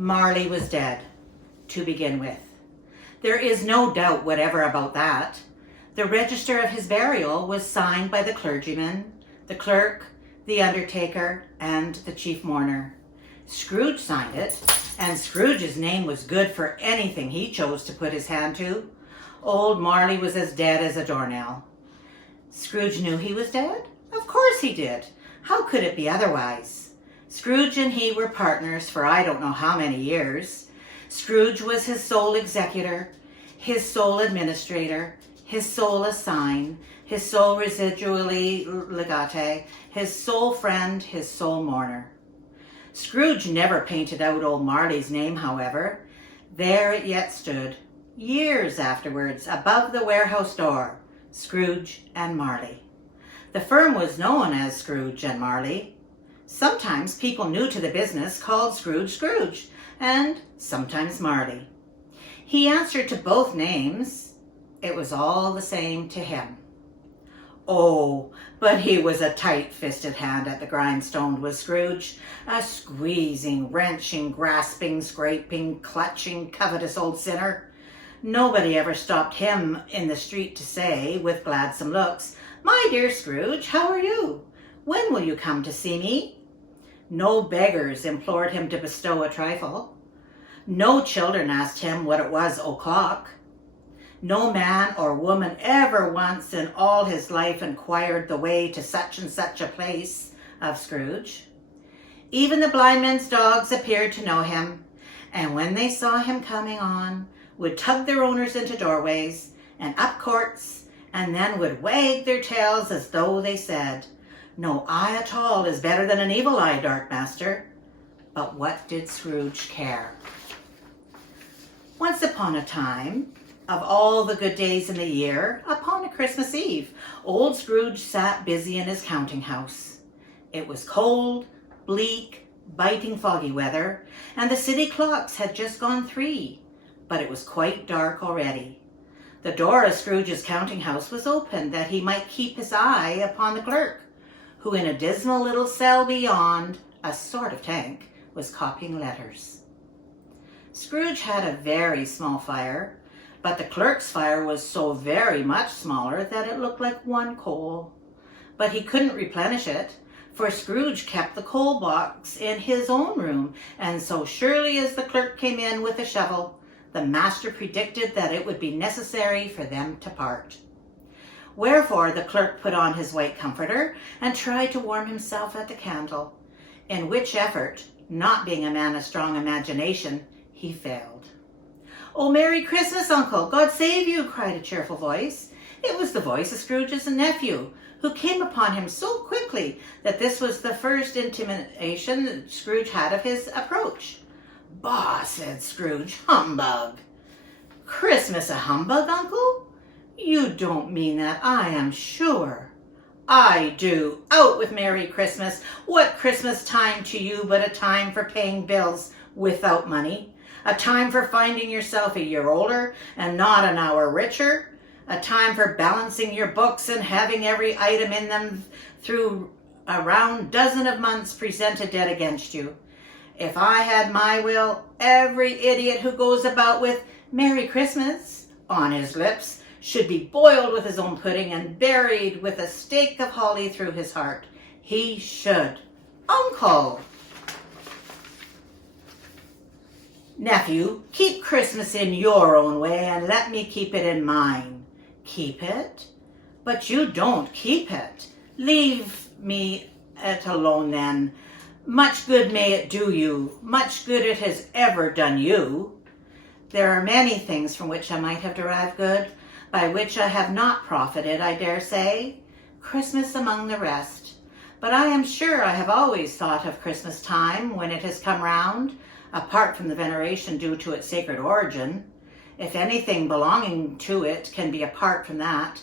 Marley was dead, to begin with. There is no doubt whatever about that. The register of his burial was signed by the clergyman, the clerk, the undertaker, and the chief mourner. Scrooge signed it, and Scrooge's name was good for anything he chose to put his hand to. Old Marley was as dead as a doornail. Scrooge knew he was dead? Of course he did. How could it be otherwise? Scrooge and he were partners for I don't know how many years. Scrooge was his sole executor, his sole administrator, his sole assign, his sole residually legate, his sole friend, his sole mourner. Scrooge never painted out old Marley's name, however. There it yet stood, years afterwards, above the warehouse door, Scrooge and Marley. The firm was known as Scrooge and Marley. Sometimes people new to the business called Scrooge Scrooge, and sometimes Marley. He answered to both names. It was all the same to him. Oh, but he was a tight-fisted hand at the grindstone, was Scrooge. A squeezing, wrenching, grasping, scraping, clutching, covetous old sinner. Nobody ever stopped him in the street to say, with gladsome looks, "My dear Scrooge, how are you? When will you come to see me?" No beggars implored him to bestow a trifle. No children asked him what it was o'clock. No man or woman ever once in all his life inquired the way to such and such a place of Scrooge. Even the blind men's dogs appeared to know him, and when they saw him coming on, would tug their owners into doorways and up courts, and then would wag their tails as though they said, "No eye at all is better than an evil eye, dark master." But what did Scrooge care? Once upon a time, of all the good days in the year, upon a Christmas Eve, old Scrooge sat busy in his counting house. It was cold, bleak, biting foggy weather, and the city clocks had just gone 3, but it was quite dark already. The door of Scrooge's counting house was open that he might keep his eye upon the clerk, who in a dismal little cell beyond, a sort of tank, was copying letters. Scrooge had a very small fire, but the clerk's fire was so very much smaller that it looked like one coal. But he couldn't replenish it, for Scrooge kept the coal box in his own room, and so surely as the clerk came in with a shovel, the master predicted that it would be necessary for them to part. Wherefore the clerk put on his white comforter and tried to warm himself at the candle, in which effort, not being a man of strong imagination, he failed. "Oh, Merry Christmas, Uncle! God save you!" cried a cheerful voice. It was the voice of Scrooge's nephew, who came upon him so quickly that this was the first intimation that Scrooge had of his approach. "Bah!" said Scrooge. "Humbug!" "Christmas a humbug, Uncle? You don't mean that, I am sure." "I do. Out with Merry Christmas. What Christmas time to you but a time for paying bills without money? A time for finding yourself a year older and not an hour richer? A time for balancing your books and having every item in them through a round dozen of months presented dead against you? If I had my will, every idiot who goes about with 'Merry Christmas' on his lips should be boiled with his own pudding and buried with a stake of holly through his heart. He should. Uncle!" "Nephew, keep Christmas in your own way and let me keep it in mine." "Keep it? But you don't keep it. Leave me it alone then. Much good may it do you, much good it has ever done you." "There are many things from which I might have derived good, by which I have not profited, I dare say, Christmas among the rest. But I am sure I have always thought of Christmas time when it has come round, apart from the veneration due to its sacred origin, if anything belonging to it can be apart from that,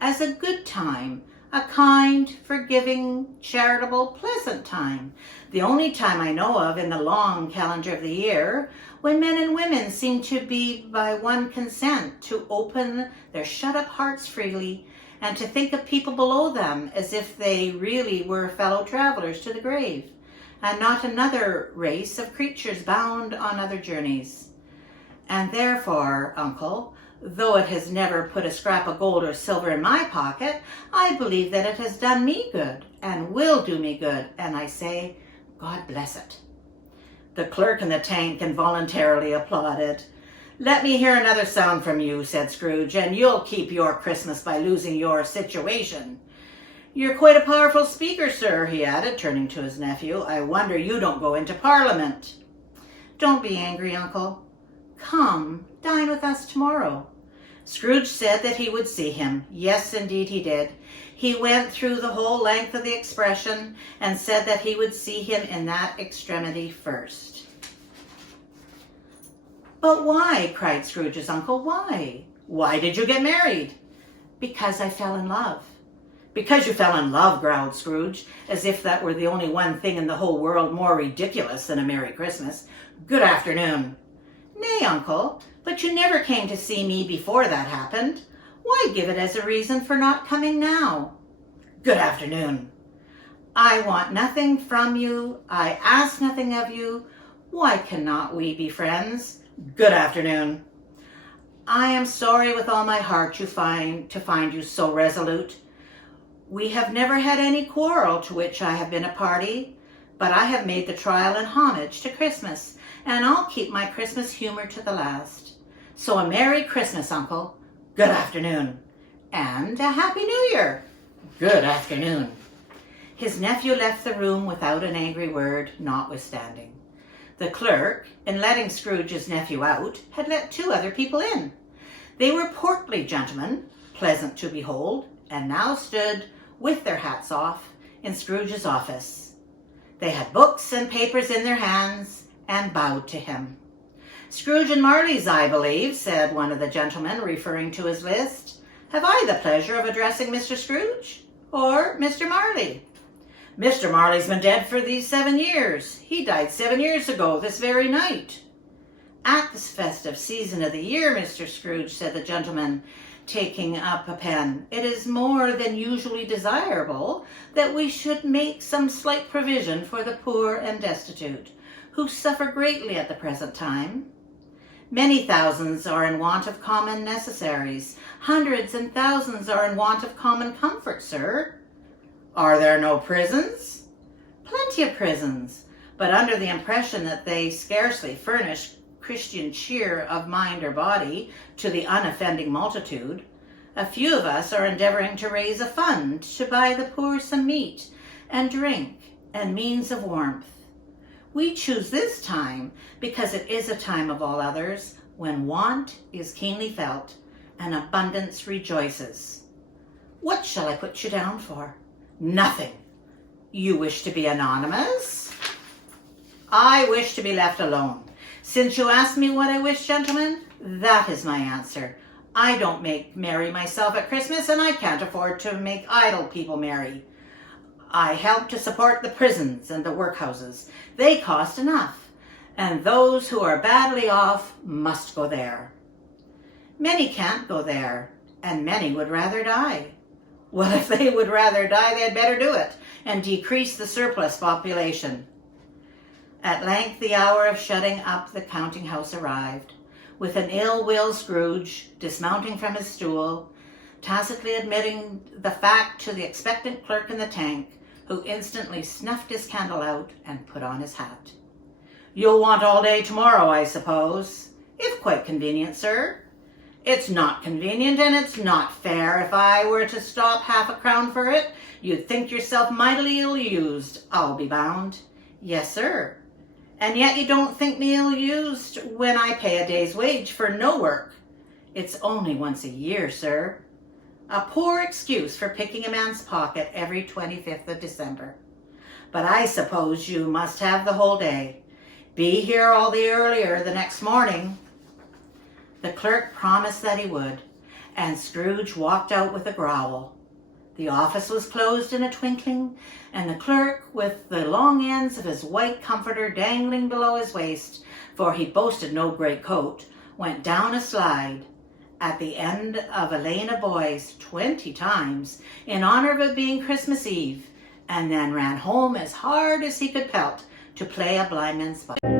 as a good time, a kind, forgiving, charitable, pleasant time, the only time I know of in the long calendar of the year, when men and women seem to be by one consent to open their shut-up hearts freely and to think of people below them as if they really were fellow travelers to the grave, and not another race of creatures bound on other journeys. And therefore, uncle, though it has never put a scrap of gold or silver in my pocket, I believe that it has done me good and will do me good, and I say, God bless it. The clerk in the tank involuntarily applauded. Let me hear another sound from you, said Scrooge, and you'll keep your Christmas by losing your situation. You're quite a powerful speaker, sir, he added, turning to his nephew. I wonder you don't go into Parliament. Don't be angry, uncle. Come, dine with us tomorrow. Scrooge said that he would see him. Yes, indeed he did. He went through the whole length of the expression and said that he would see him in that extremity first. But why? Cried Scrooge's uncle. Why? Why did you get married? Because I fell in love. Because you fell in love, growled Scrooge, as if that were the only one thing in the whole world more ridiculous than a Merry Christmas. Good afternoon. Nay, uncle, but you never came to see me before that happened. Why give it as a reason for not coming now? Good afternoon. I want nothing from you. I ask nothing of you. Why cannot we be friends? Good afternoon. I am sorry with all my heart to find you so resolute. We have never had any quarrel to which I have been a party, but I have made the trial in homage to Christmas, and I'll keep my Christmas humor to the last. So a Merry Christmas, uncle. Good afternoon. And a Happy New Year. Good afternoon. His nephew left the room without an angry word, notwithstanding. The clerk, in letting Scrooge's nephew out, had let two other people in. They were portly gentlemen, pleasant to behold, and now stood, with their hats off, in Scrooge's office. They had books and papers in their hands, and bowed to him. Scrooge and Marley's, I believe, said one of the gentlemen, referring to his list. Have I the pleasure of addressing Mr. Scrooge, or Mr. Marley? Mr. Marley's been dead for these 7 years. He died 7 years ago, this very night. At this festive season of the year, Mr. Scrooge, said the gentleman, taking up a pen, it is more than usually desirable that we should make some slight provision for the poor and destitute, who suffer greatly at the present time. Many thousands are in want of common necessaries. Hundreds and thousands are in want of common comfort, sir. Are there no prisons? Plenty of prisons, but under the impression that they scarcely furnish Christian cheer of mind or body to the unoffending multitude. A few of us are endeavoring to raise a fund to buy the poor some meat and drink and means of warmth. We choose this time because it is a time of all others when want is keenly felt and abundance rejoices. What shall I put you down for? Nothing. You wish to be anonymous? I wish to be left alone. Since you ask me what I wish, gentlemen, that is my answer. I don't make merry myself at Christmas, and I can't afford to make idle people merry. I help to support the prisons and the workhouses. They cost enough, and those who are badly off must go there. Many can't go there, and many would rather die. Well, if they would rather die, they'd better do it, and decrease the surplus population. At length the hour of shutting up the counting-house arrived, with an ill-will Scrooge dismounting from his stool, tacitly admitting the fact to the expectant clerk in the tank, who instantly snuffed his candle out and put on his hat. You'll want all day tomorrow, I suppose? If quite convenient, sir. It's not convenient, and it's not fair. If I were to stop half a crown for it, you'd think yourself mightily ill-used, I'll be bound. Yes, sir. And yet you don't think me ill-used when I pay a day's wage for no work. It's only once a year, sir. A poor excuse for picking a man's pocket every 25th of December. But I suppose you must have the whole day. Be here all the earlier the next morning. The clerk promised that he would, and Scrooge walked out with a growl. The office was closed in a twinkling, and the clerk, with the long ends of his white comforter dangling below his waist, for he boasted no great coat, went down a slide at the end of a lane of boys 20 times in honor of it being Christmas Eve, and then ran home as hard as he could pelt to play a blind man's violin.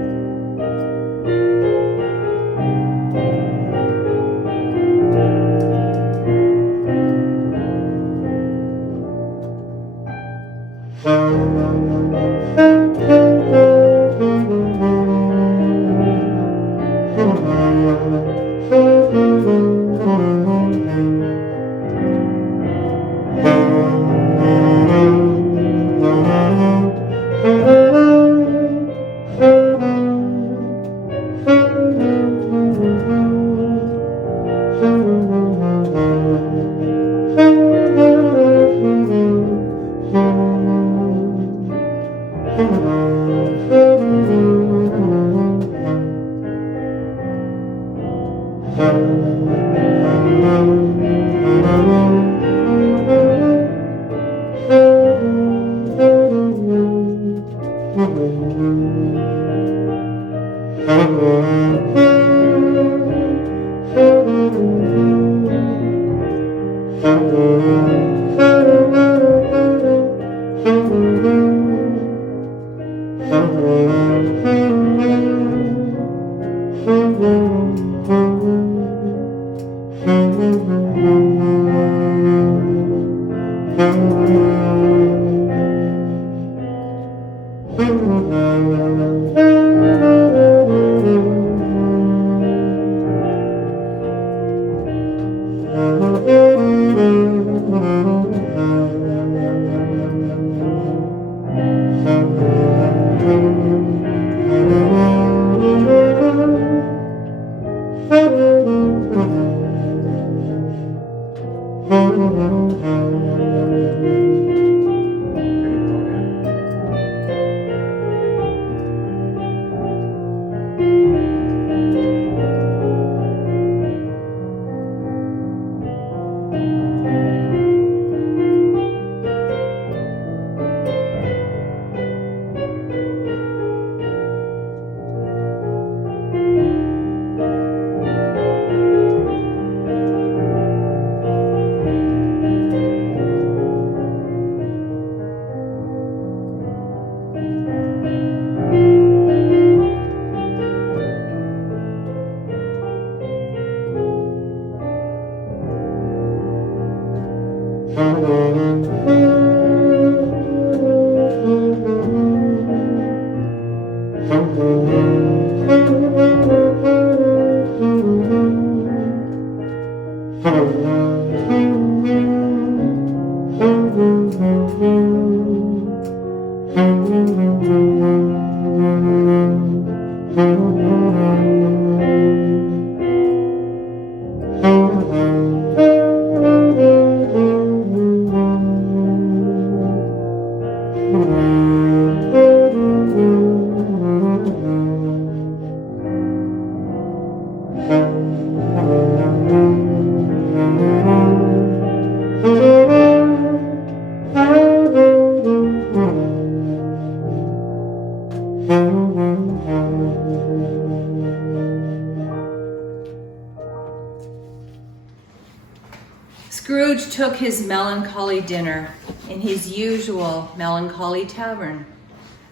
Scrooge took his melancholy dinner in his usual melancholy tavern,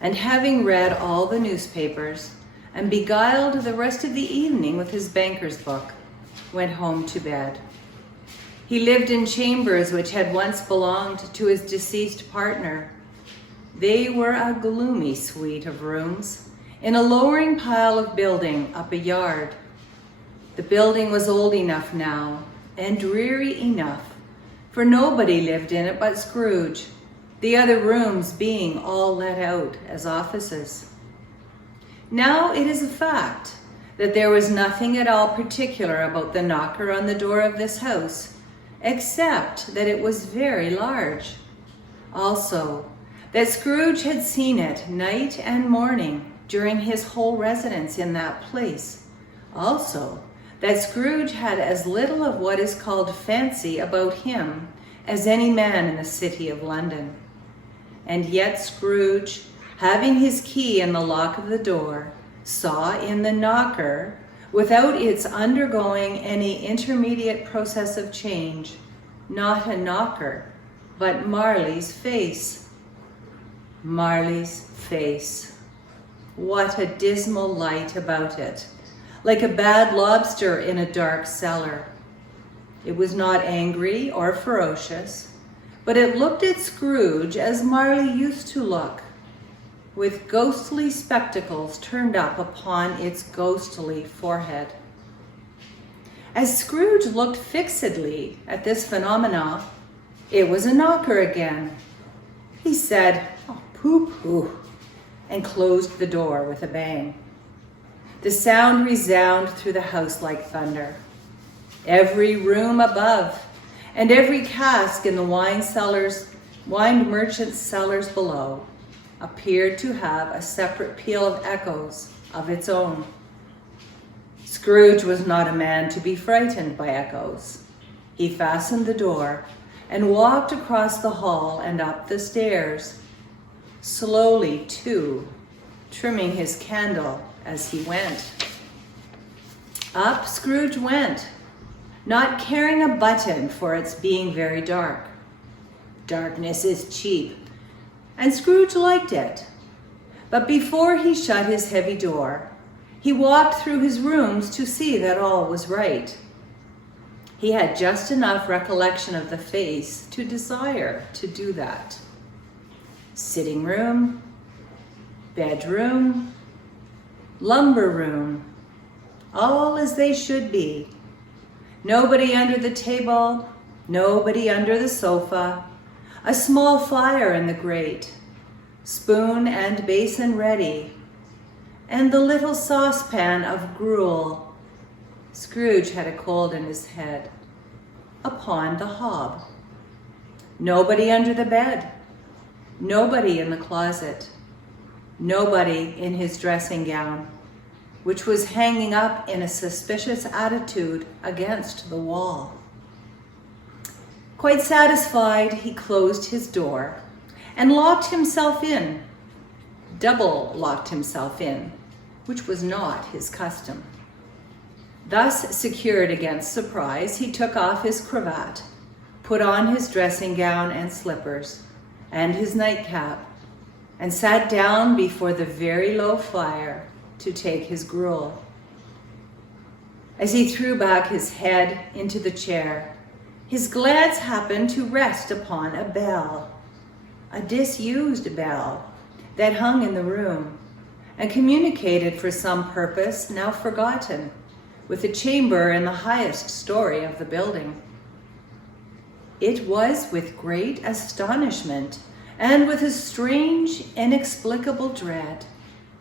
and having read all the newspapers and beguiled the rest of the evening with his banker's book, went home to bed. He lived in chambers which had once belonged to his deceased partner. They were a gloomy suite of rooms in a lowering pile of building up a yard. The building was old enough now and dreary enough, for nobody lived in it but Scrooge, the other rooms being all let out as offices. Now it is a fact that there was nothing at all particular about the knocker on the door of this house, except that it was very large. Also, that Scrooge had seen it night and morning during his whole residence in that place. Also, that Scrooge had as little of what is called fancy about him as any man in the city of London. And yet Scrooge, having his key in the lock of the door, saw in the knocker, without its undergoing any intermediate process of change, not a knocker, but Marley's face. Marley's face. What a dismal light about it, like a bad lobster in a dark cellar. It was not angry or ferocious, but it looked at Scrooge as Marley used to look, with ghostly spectacles turned up upon its ghostly forehead. As Scrooge looked fixedly at this phenomena, it was a knocker again. He said, "Oh, pooh-pooh," and closed the door with a bang. The sound resounded through the house like thunder. Every room above and every cask in the wine merchant's cellars below appeared to have a separate peal of echoes of its own. Scrooge was not a man to be frightened by echoes. He fastened the door and walked across the hall and up the stairs, slowly too, trimming his candle as he went. Up Scrooge went, not caring a button for its being very dark. Darkness is cheap, and Scrooge liked it. But before he shut his heavy door, he walked through his rooms to see that all was right. He had just enough recollection of the face to desire to do that. Sitting room, bedroom, lumber room, all as they should be. Nobody under the table, nobody under the sofa, a small fire in the grate, spoon and basin ready, and the little saucepan of gruel. Scrooge had a cold in his head, upon the hob. Nobody under the bed, nobody in the closet, nobody in his dressing gown, which was hanging up in a suspicious attitude against the wall. Quite satisfied, he closed his door and locked himself in, double locked himself in, which was not his custom. Thus secured against surprise, he took off his cravat, put on his dressing gown and slippers, and his nightcap, and sat down before the very low fire to take his gruel. As he threw back his head into the chair, his glance happened to rest upon a bell, a disused bell that hung in the room and communicated for some purpose now forgotten with a chamber in the highest story of the building. It was with great astonishment and with a strange, inexplicable dread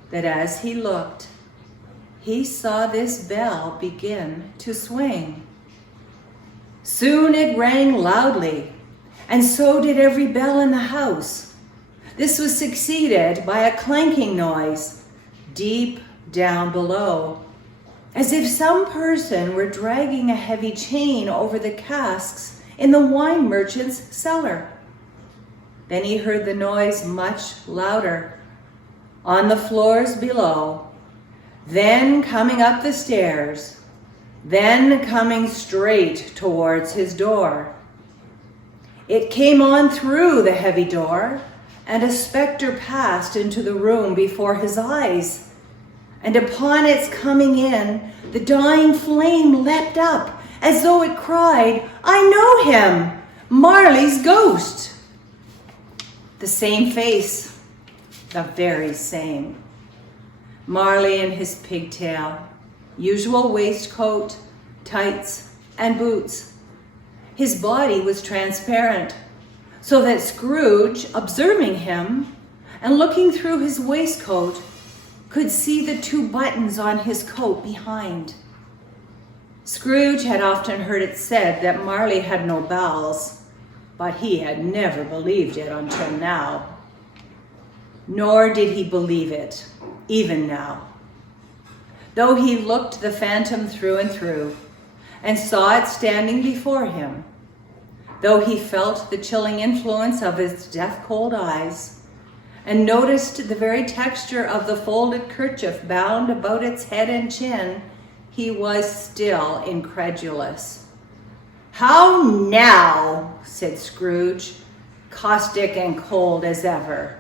that as he looked, he saw this bell begin to swing. Soon it rang loudly, and so did every bell in the house. This was succeeded by a clanking noise deep down below, as if some person were dragging a heavy chain over the casks in the wine merchant's cellar. Then he heard the noise much louder, on the floors below, then coming up the stairs, then coming straight towards his door. It came on through the heavy door, and a specter passed into the room before his eyes. And upon its coming in, the dying flame leapt up, as though it cried, "I know him, Marley's ghost." The same face, the very same. Marley in his pigtail, usual waistcoat, tights, and boots. His body was transparent, so that Scrooge, observing him and looking through his waistcoat, could see the 2 buttons on his coat behind. Scrooge had often heard it said that Marley had no bowels, but he had never believed it until now. Nor did he believe it, even now. Though he looked the phantom through and through, and saw it standing before him, though he felt the chilling influence of its death-cold eyes, and noticed the very texture of the folded kerchief bound about its head and chin, he was still incredulous. "How now?" said Scrooge, caustic and cold as ever.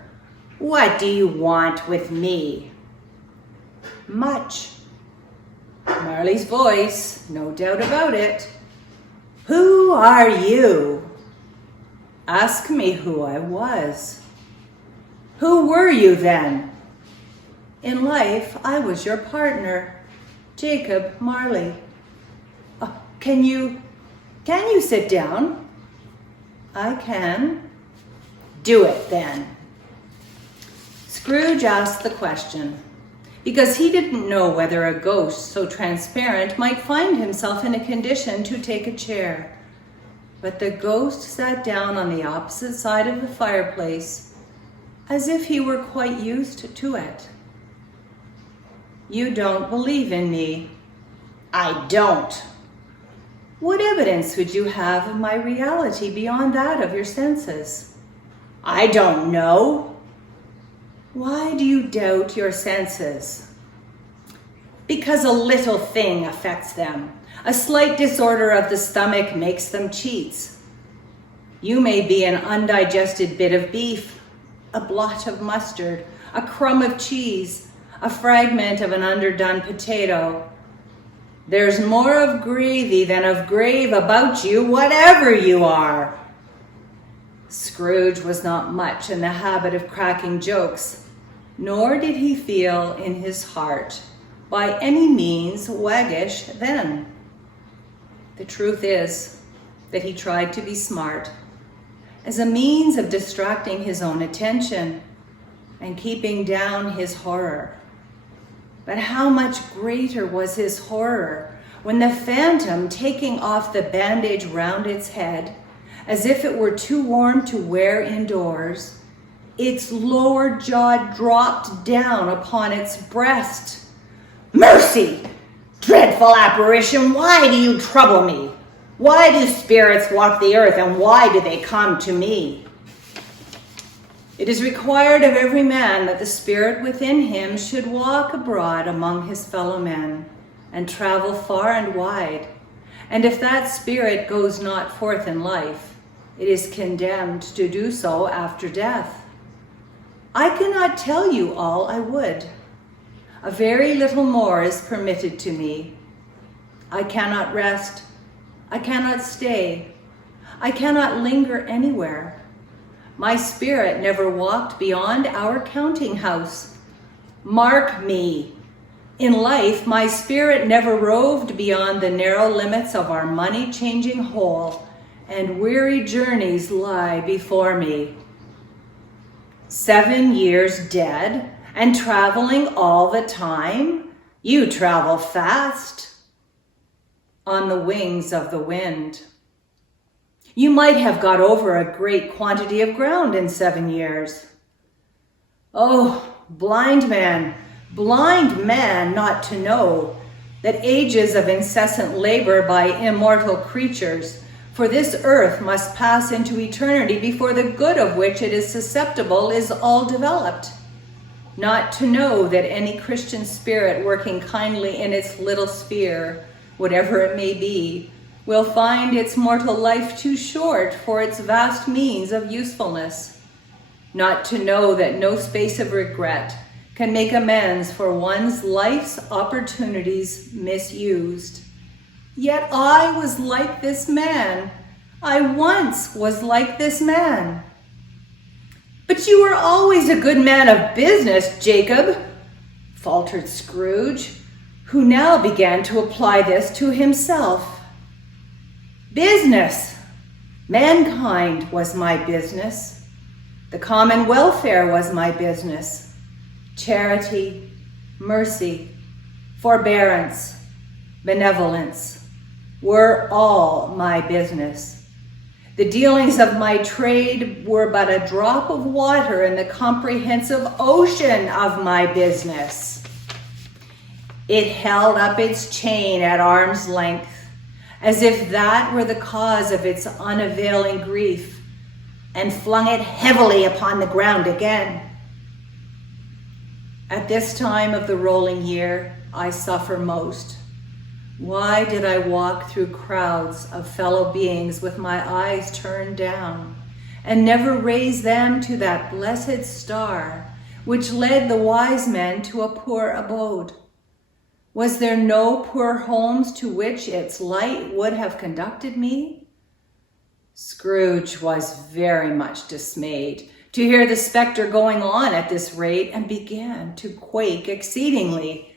"What do you want with me? much. Marley's voice, no doubt about it. Who are you? Ask me who I was. Who were you then? In life, I was your partner, Jacob Marley. Can you sit down? I can. Do it then. Scrooge asked the question because he didn't know whether a ghost so transparent might find himself in a condition to take a chair. But the ghost sat down on the opposite side of the fireplace as if he were quite used to it. You don't believe in me. I don't. What evidence would you have of my reality beyond that of your senses? I don't know. Why do you doubt your senses? Because a little thing affects them. A slight disorder of the stomach makes them cheats. You may be an undigested bit of beef, a blot of mustard, a crumb of cheese, a fragment of an underdone potato. There's more of gravy than of grave about you, whatever you are. Scrooge was not much in the habit of cracking jokes, nor did he feel in his heart by any means waggish then. The truth is that he tried to be smart as a means of distracting his own attention and keeping down his horror. But how much greater was his horror when the phantom, taking off the bandage round its head, as if it were too warm to wear indoors, its lower jaw dropped down upon its breast. Mercy! Dreadful apparition, why do you trouble me? Why do spirits walk the earth, and why do they come to me? It is required of every man that the spirit within him should walk abroad among his fellow men, and travel far and wide. And if that spirit goes not forth in life, it is condemned to do so after death. I cannot tell you all I would. A very little more is permitted to me. I cannot rest. I cannot stay. I cannot linger anywhere. My spirit never walked beyond our counting house. Mark me. In life, my spirit never roved beyond the narrow limits of our money-changing hole, and weary journeys lie before me. 7 years dead, and traveling all the time? You travel fast. On the wings of the wind. You might have got over a great quantity of ground in 7 years. Oh, blind man not to know that ages of incessant labor by immortal creatures for this earth must pass into eternity before the good of which it is susceptible is all developed. Not to know that any Christian spirit working kindly in its little sphere, whatever it may be, will find its mortal life too short for its vast means of usefulness. Not to know that no space of regret can make amends for one's life's opportunities misused. Yet I was like this man. I once was like this man. But you were always a good man of business, Jacob, faltered Scrooge, who now began to apply this to himself. Business! Mankind was my business. The common welfare was my business. Charity, mercy, forbearance, benevolence were all my business. The dealings of my trade were but a drop of water in the comprehensive ocean of my business. It held up its chain at arm's length, as if that were the cause of its unavailing grief, and flung it heavily upon the ground again. At this time of the rolling year, I suffer most. Why did I walk through crowds of fellow beings with my eyes turned down, and never raise them to that blessed star which led the wise men to a poor abode? Was there no poor homes to which its light would have conducted me? Scrooge was very much dismayed to hear the spectre going on at this rate, and began to quake exceedingly.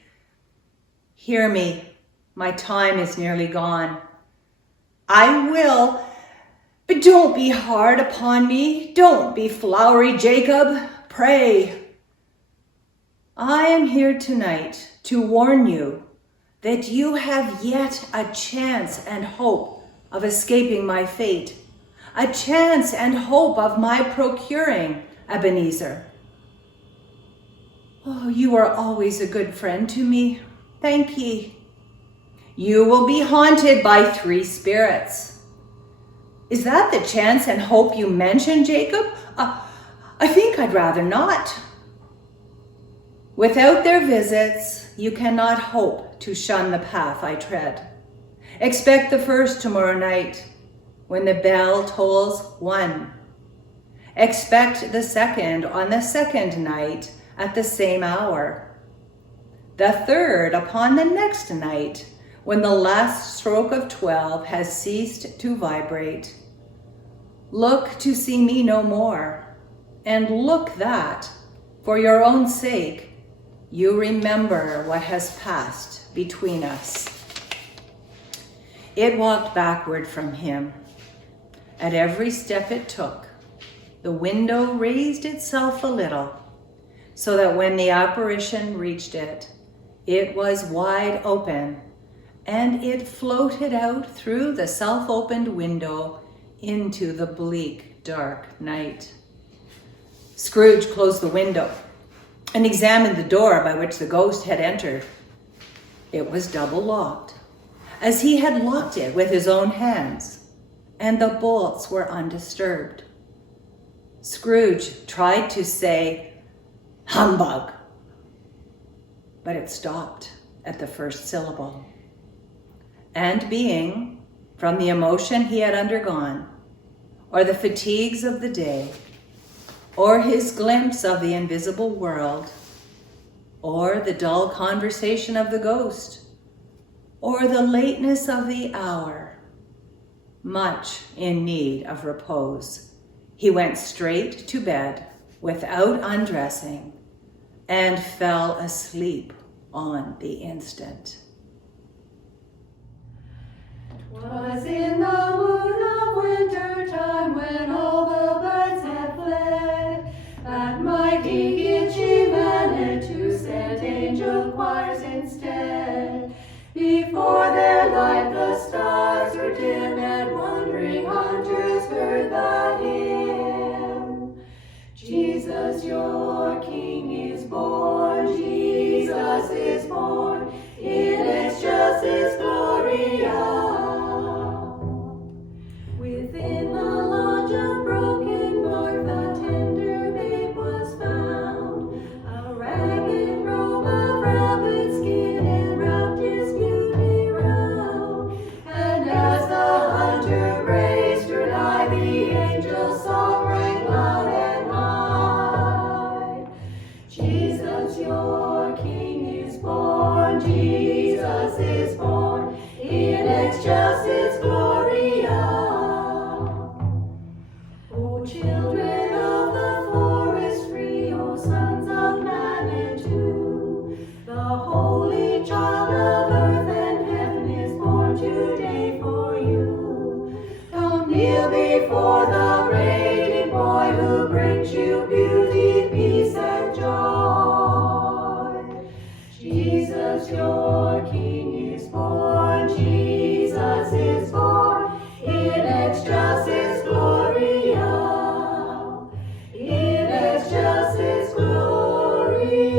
Hear me, my time is nearly gone. I will, but don't be hard upon me. Don't be flowery, Jacob, pray. I am here tonight to warn you that you have yet a chance and hope of escaping my fate, a chance and hope of my procuring Ebenezer. Oh, you are always a good friend to me. Thank ye. You will be haunted by 3 spirits. Is that the chance and hope you mentioned, Jacob? I think I'd rather not. Without their visits, you cannot hope to shun the path I tread. Expect the first tomorrow night, when the bell tolls 1. Expect the second on the second night at the same hour. The third upon the next night, when the last stroke of 12 has ceased to vibrate. Look to see me no more, and look that, for your own sake, you remember what has passed between us. It walked backward from him. At every step it took, the window raised itself a little, so that when the apparition reached it, it was wide open, and it floated out through the self-opened window into the bleak, dark night. Scrooge closed the window and examined the door by which the ghost had entered. It was double locked, as he had locked it with his own hands, and the bolts were undisturbed. Scrooge tried to say, "Humbug," but it stopped at the first syllable. And being, from the emotion he had undergone, or the fatigues of the day, or his glimpse of the invisible world, or the dull conversation of the ghost, or the lateness of the hour, much in need of repose, he went straight to bed without undressing and fell asleep on the instant. 'Twas in the moon of winter time, when all the birds had fled, that mighty Dickens managed to send angel choirs instead. Before their light the stars were dim, and wandering hunters heard the hymn. Jesus, your King is born, Jesus is born, in excelsis Gloria. Within the lodge of broken bark, the tender babe was found. A ragged robe of rabbit skin enwrapped his beauty round. And as the hunter raised her nigh, the angel's song rang loud and high. Jesus, your King is born, Jesus is born, in excelsis Gloria. O children of the forest free, O sons of Manitou, the holy child of earth and heaven is born today for you. Come kneel before the radiant boy who brings you beauty, peace, and joy. Jesus, your King is born, Jesus is born, in excelsis Gloria, in excelsis Gloria.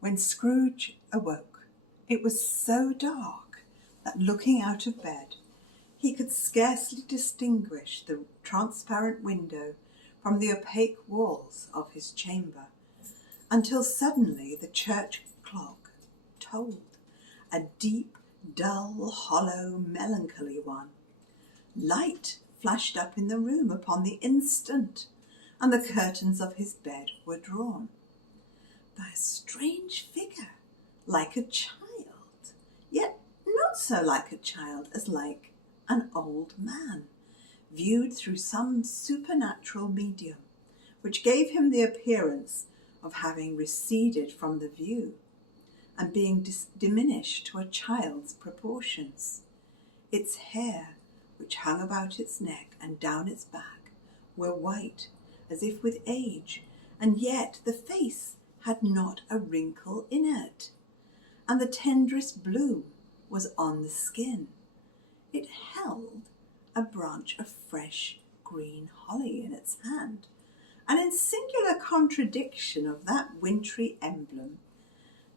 When Scrooge awoke, it was so dark that looking out of bed, he could scarcely distinguish the transparent window from the opaque walls of his chamber, until suddenly the church clock tolled, a deep, dull, hollow, melancholy one. Light flashed up in the room upon the instant, and the curtains of his bed were drawn by a strange figure, like a child, yet not so like a child as like an old man, viewed through some supernatural medium, which gave him the appearance of having receded from the view, and being diminished to a child's proportions. Its hair, which hung about its neck and down its back, were white, as if with age, and yet the face had not a wrinkle in it, and the tenderest bloom was on the skin. It held a branch of fresh green holly in its hand, and in singular contradiction of that wintry emblem,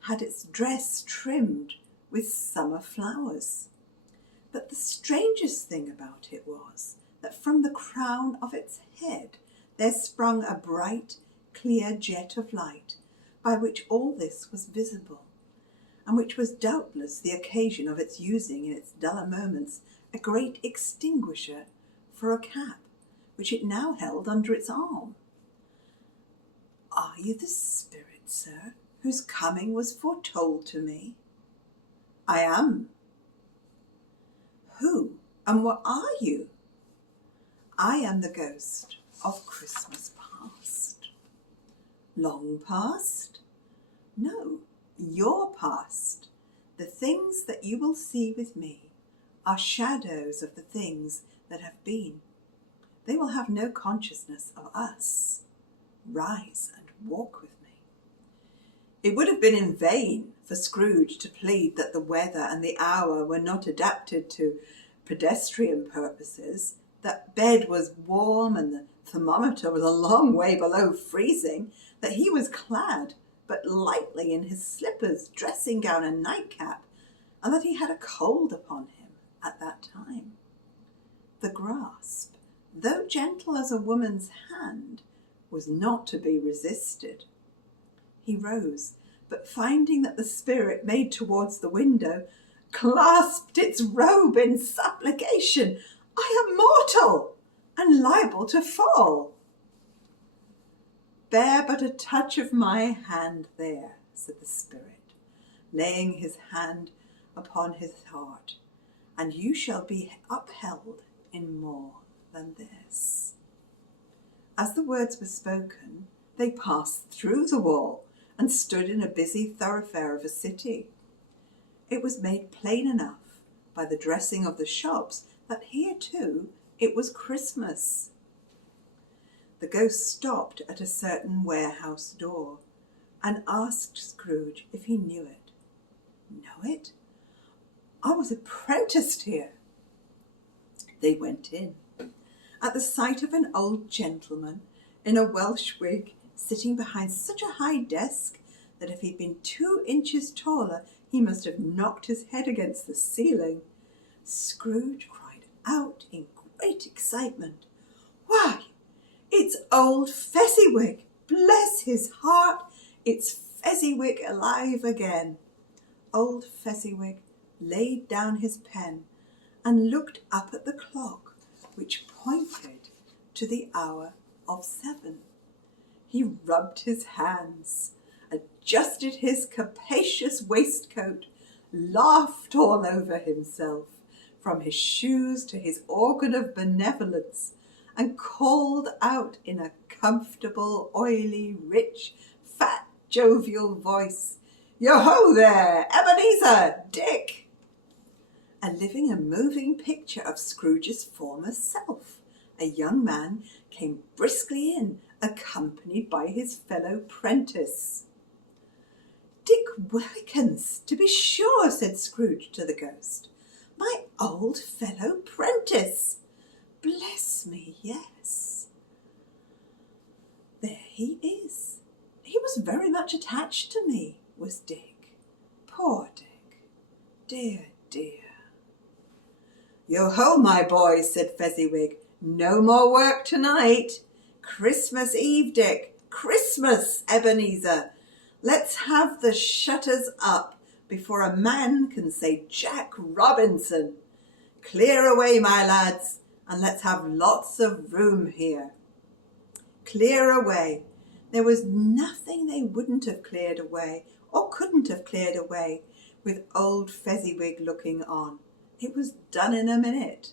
had its dress trimmed with summer flowers. But the strangest thing about it was that from the crown of its head there sprung a bright, clear jet of light, by which all this was visible, and which was doubtless the occasion of its using in its duller moments a great extinguisher for a cap, which it now held under its arm. "Are you the spirit, sir, whose coming was foretold to me?" "I am." "Who and what are you?" "I am the ghost of Christmas past." "Long past?" "No, your past. The things that you will see with me are shadows of the things that have been. They will have no consciousness of us. Rise and walk with me." It would have been in vain for Scrooge to plead that the weather and the hour were not adapted to pedestrian purposes, that bed was warm and the thermometer was a long way below freezing, that he was clad but lightly in his slippers, dressing gown and nightcap, and that he had a cold upon him at that time. The grasp, though gentle as a woman's hand, was not to be resisted. He rose, but finding that the spirit made towards the window, clasped its robe in supplication. "I am mortal, and liable to fall." "Bear but a touch of my hand there," said the spirit, laying his hand upon his heart, "and you shall be upheld in more than this." As the words were spoken, they passed through the wall and stood in a busy thoroughfare of a city. It was made plain enough by the dressing of the shops that here too it was Christmas. The ghost stopped at a certain warehouse door and asked Scrooge if he knew it. "Know it? I was apprenticed here." They went in. At the sight of an old gentleman in a Welsh wig sitting behind such a high desk that if he'd been 2 inches taller he must have knocked his head against the ceiling, Scrooge cried out in great excitement, "Why, it's old Fezziwig! Bless his heart, it's Fezziwig alive again!" Old Fezziwig laid down his pen and looked up at the clock, which pointed to the hour of 7. He rubbed his hands, adjusted his capacious waistcoat, laughed all over himself, from his shoes to his organ of benevolence, and called out in a comfortable, oily, rich, fat, jovial voice, "Yo-ho there, Ebenezer, Dick!" A living and moving picture of Scrooge's former self, a young man came briskly in, accompanied by his fellow prentice. "Dick Wilkins, to be sure," said Scrooge to the ghost. "My old fellow prentice. Bless me, yes. There he is. He was very much attached to me, was Dick. Poor Dick. Dear, dear." "Yo-ho, my boy," said Fezziwig. "No more work tonight. Christmas Eve, Dick. Christmas, Ebenezer. Let's have the shutters up before a man can say Jack Robinson. Clear away, my lads. and let's have lots of room here. Clear away. There was nothing they wouldn't have cleared away, or couldn't have cleared away, with old Fezziwig looking on. It was done in a minute.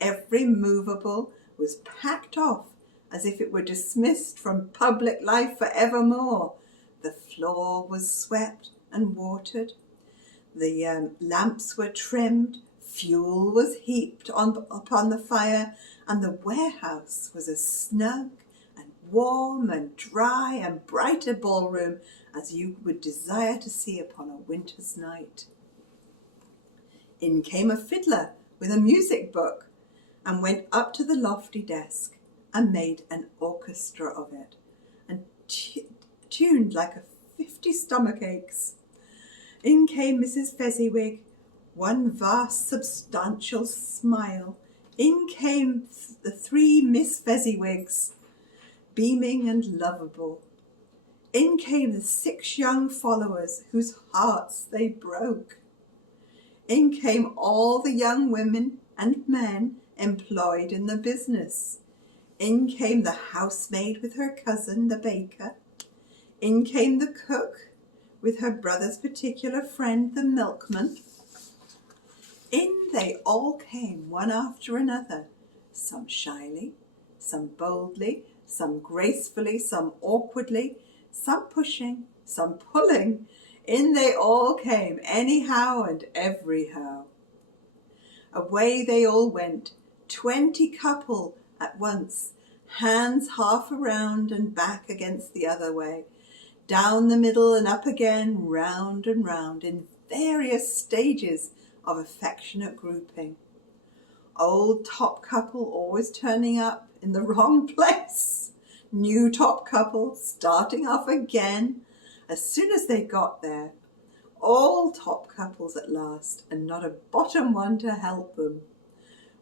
Every movable was packed off as if it were dismissed from public life for evermore. The floor was swept and watered. The lamps were trimmed, fuel was heaped upon the fire, and the warehouse was as snug and warm and dry and bright a ballroom as you would desire to see upon a winter's night. In came a fiddler with a music book and went up to the lofty desk and made an orchestra of it and tuned like 50 stomach aches. In came Mrs. Fezziwig, one vast substantial smile. In came the 3 Miss Fezziwigs, beaming and lovable. In came the 6 young followers whose hearts they broke. In came all the young women and men employed in the business. In came the housemaid with her cousin, the baker. In came the cook with her brother's particular friend, the milkman. In they all came, one after another, some shyly, some boldly, some gracefully, some awkwardly, some pushing, some pulling. In they all came, anyhow and everyhow. Away they all went, 20 couple at once, hands half around and back against the other way, down the middle and up again, round and round, in various stages of affectionate grouping. Old top couple always turning up in the wrong place. New top couple starting off again as soon as they got there. All top couples at last, and not a bottom one to help them.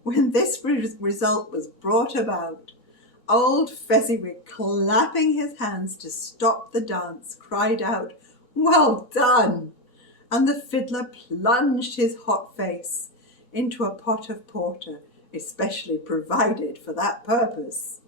When this result was brought about, old Fezziwig, clapping his hands to stop the dance, cried out, "Well done!" And the fiddler plunged his hot face into a pot of porter, especially provided for that purpose.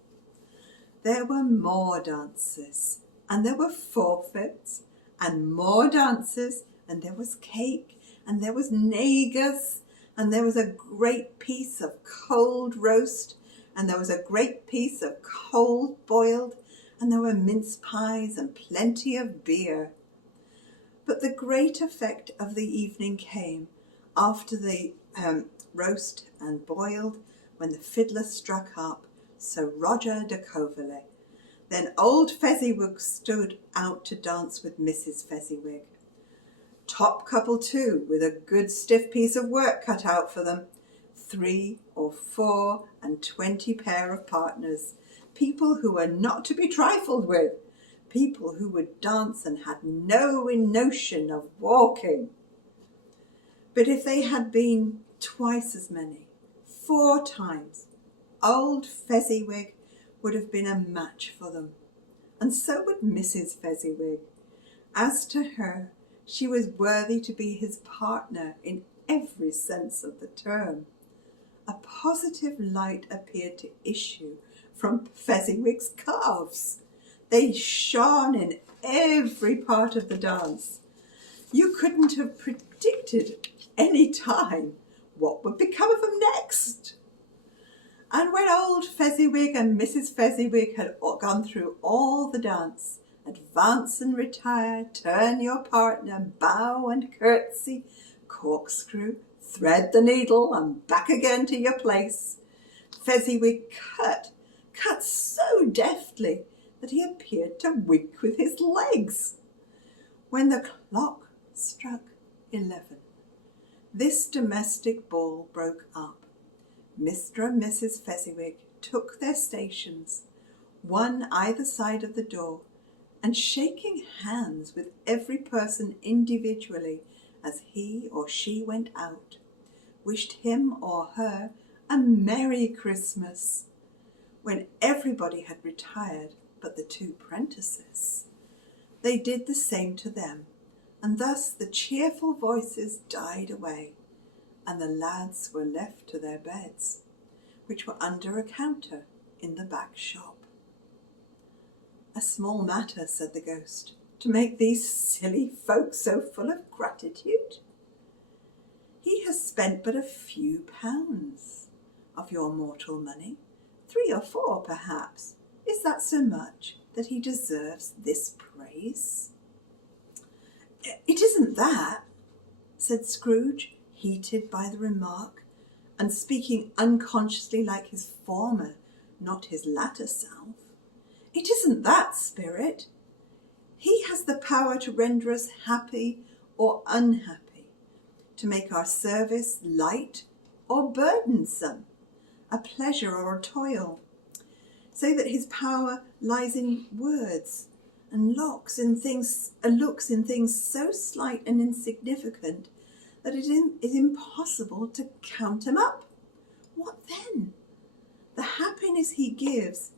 There were more dances, and there were forfeits, and more dances, and there was cake, and there was negus, and there was a great piece of cold roast, and there was a great piece of cold boiled, and there were mince pies and plenty of beer. But the great effect of the evening came after the roast and boiled, when the fiddler struck up Sir Roger de Coverley. Then old Fezziwig stood out to dance with Mrs. Fezziwig. Top couple too, with a good stiff piece of work cut out for them. 3 or 4 and 20 pair of partners, people who were not to be trifled with, people who would dance and had no notion of walking. But if they had been twice as many, 4 times, old Fezziwig would have been a match for them, and so would Mrs. Fezziwig. As to her, she was worthy to be his partner in every sense of the term. A positive light appeared to issue from Fezziwig's calves. They shone in every part of the dance. You couldn't have predicted any time what would become of them next. And when old Fezziwig and Mrs. Fezziwig had gone through all the dance, advance and retire, turn your partner, bow and curtsy, corkscrew, thread the needle and back again to your place, Fezziwig cut so deftly that he appeared to wink with his legs. When the clock struck 11, this domestic ball broke up. Mr. and Mrs. Fezziwig took their stations, one either side of the door, and shaking hands with every person individually as he or she went out, wished him or her a Merry Christmas. When everybody had retired but the 2 prentices, they did the same to them, and thus the cheerful voices died away, and the lads were left to their beds. which were under a counter in the back shop. "A small matter," said the ghost, "to make these silly folk so full of gratitude. He has spent but a few pounds of your mortal money, 3 or 4 perhaps. Is that so much that he deserves this praise?" "It isn't that," said Scrooge, heated by the remark, and speaking unconsciously like his former, not his latter self. "It isn't that, Spirit. He has the power to render us happy or unhappy, to make our service light or burdensome, a pleasure or a toil. Say that his power lies in words and looks in things so slight and insignificant that it is impossible to count him up. What then? The happiness he gives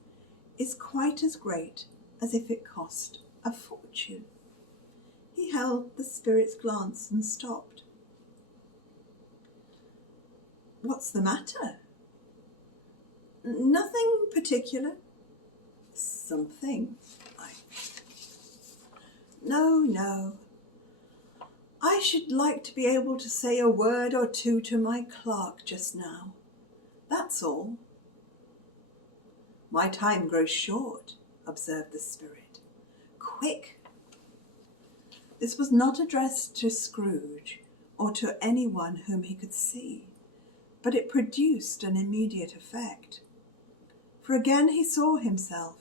is quite as great as if it cost a fortune." He held the Spirit's glance and stopped. "What's the matter?" "Nothing particular." "Something, No. I should like to be able to say a word or two to my clerk just now. That's all." "My time grows short," observed the Spirit. "Quick." This was not addressed to Scrooge or to anyone whom he could see, but it produced an immediate effect. For again he saw himself.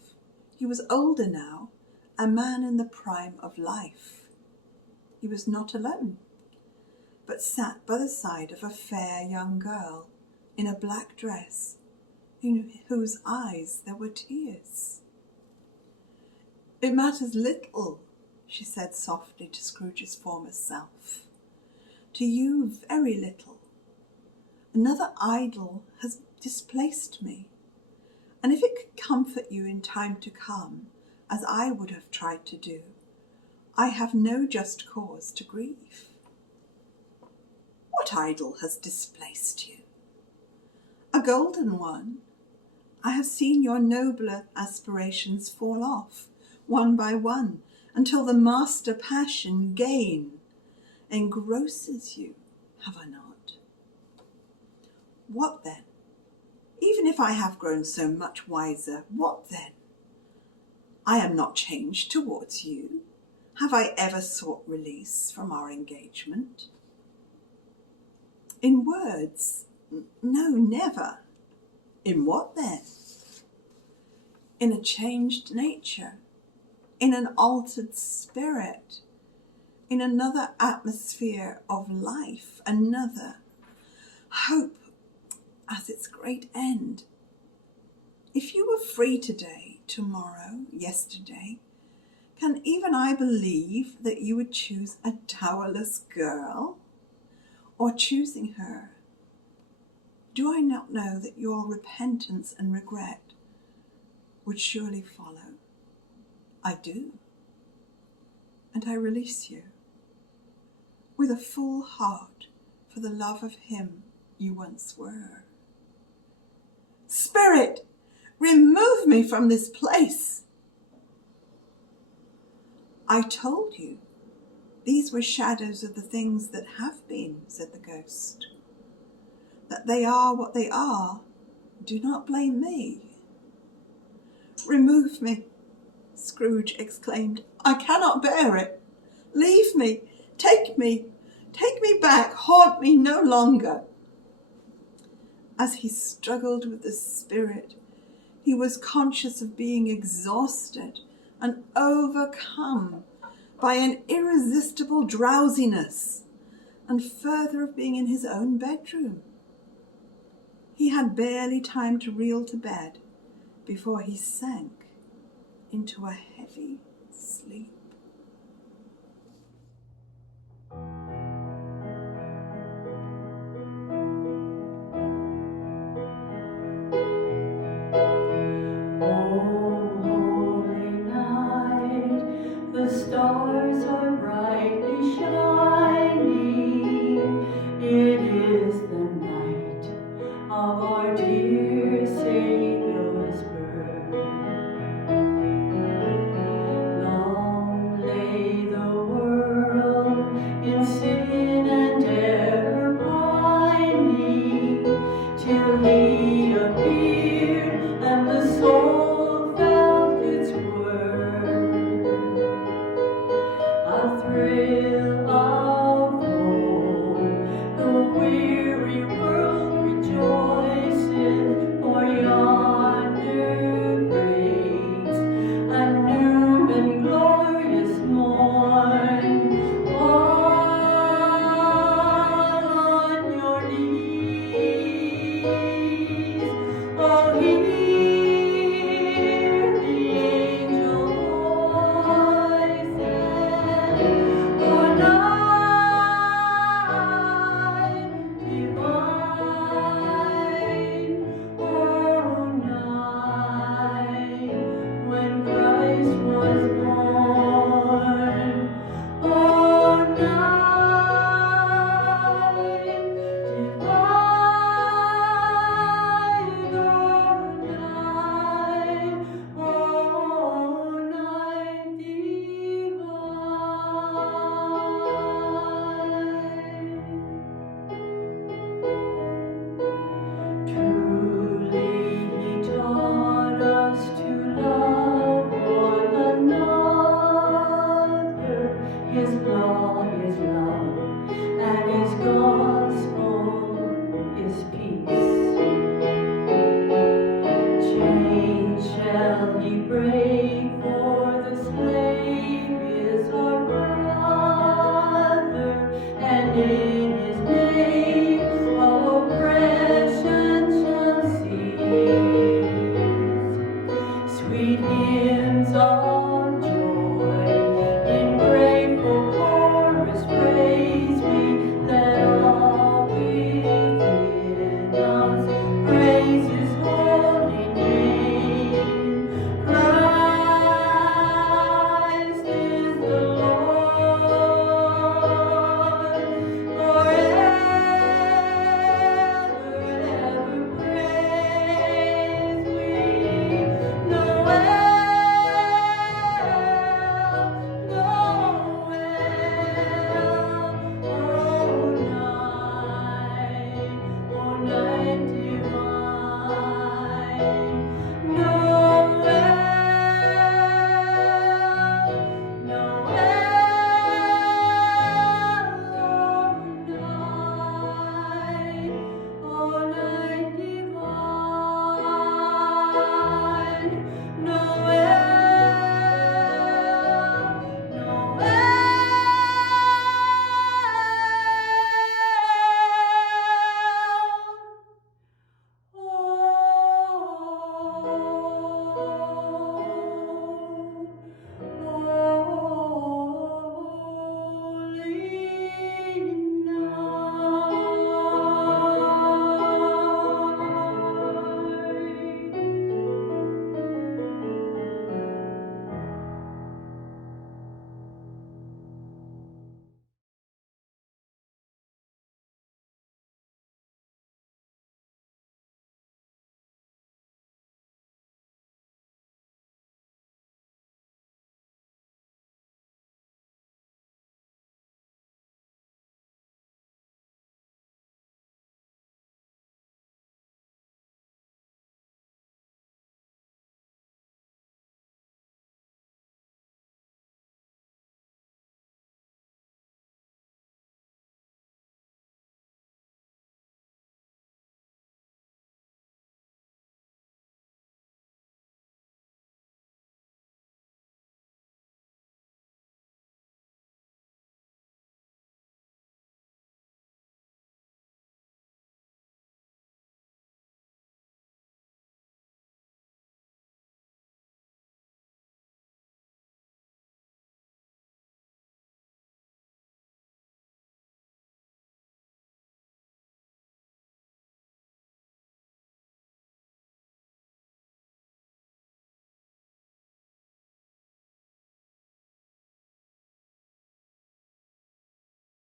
He was older now, a man in the prime of life. He was not alone, but sat by the side of a fair young girl in a black dress, in whose eyes there were tears. "It matters little," she said softly to Scrooge's former self. "To you, very little. Another idol has displaced me, and if it could comfort you in time to come, as I would have tried to do, I have no just cause to grieve." "What idol has displaced you?" "A golden one. I have seen your nobler aspirations fall off, one by one, until the master passion, gain, engrosses you, have I not?" "What then? Even if I have grown so much wiser, what then? I am not changed towards you. Have I ever sought release from our engagement?" "In words, no, never." "In what then?" "In a changed nature, in an altered spirit, in another atmosphere of life, another hope as its great end. If you were free today, tomorrow, yesterday, can even I believe that you would choose a dowerless girl? Or choosing her, do I not know that your repentance and regret would surely follow? I do. And I release you with a full heart for the love of him you once were. Spirit, remove me from this place." "I told you these were shadows of the things that have been," said the ghost. "That they are what they are, do not blame me." "Remove me," Scrooge exclaimed. "I cannot bear it. Leave me. Take me back. Haunt me no longer." As he struggled with the Spirit, he was conscious of being exhausted and overcome by an irresistible drowsiness, and further of being in his own bedroom. He had barely time to reel to bed before he sank into a heavy sleep. The stars are brightly shining. It is the night of our dear thrill of hope. The weary world rejoices, for yonder breaks a new and glorious morn. All on your knees, oh, hear the angel voices. For night divine, oh, night when Christ was born. Oh, night divine, oh, night divine. Truly he taught us to love one another. His law is love, and his gospel is peace. Chains shall he break, for the slave is our brother, and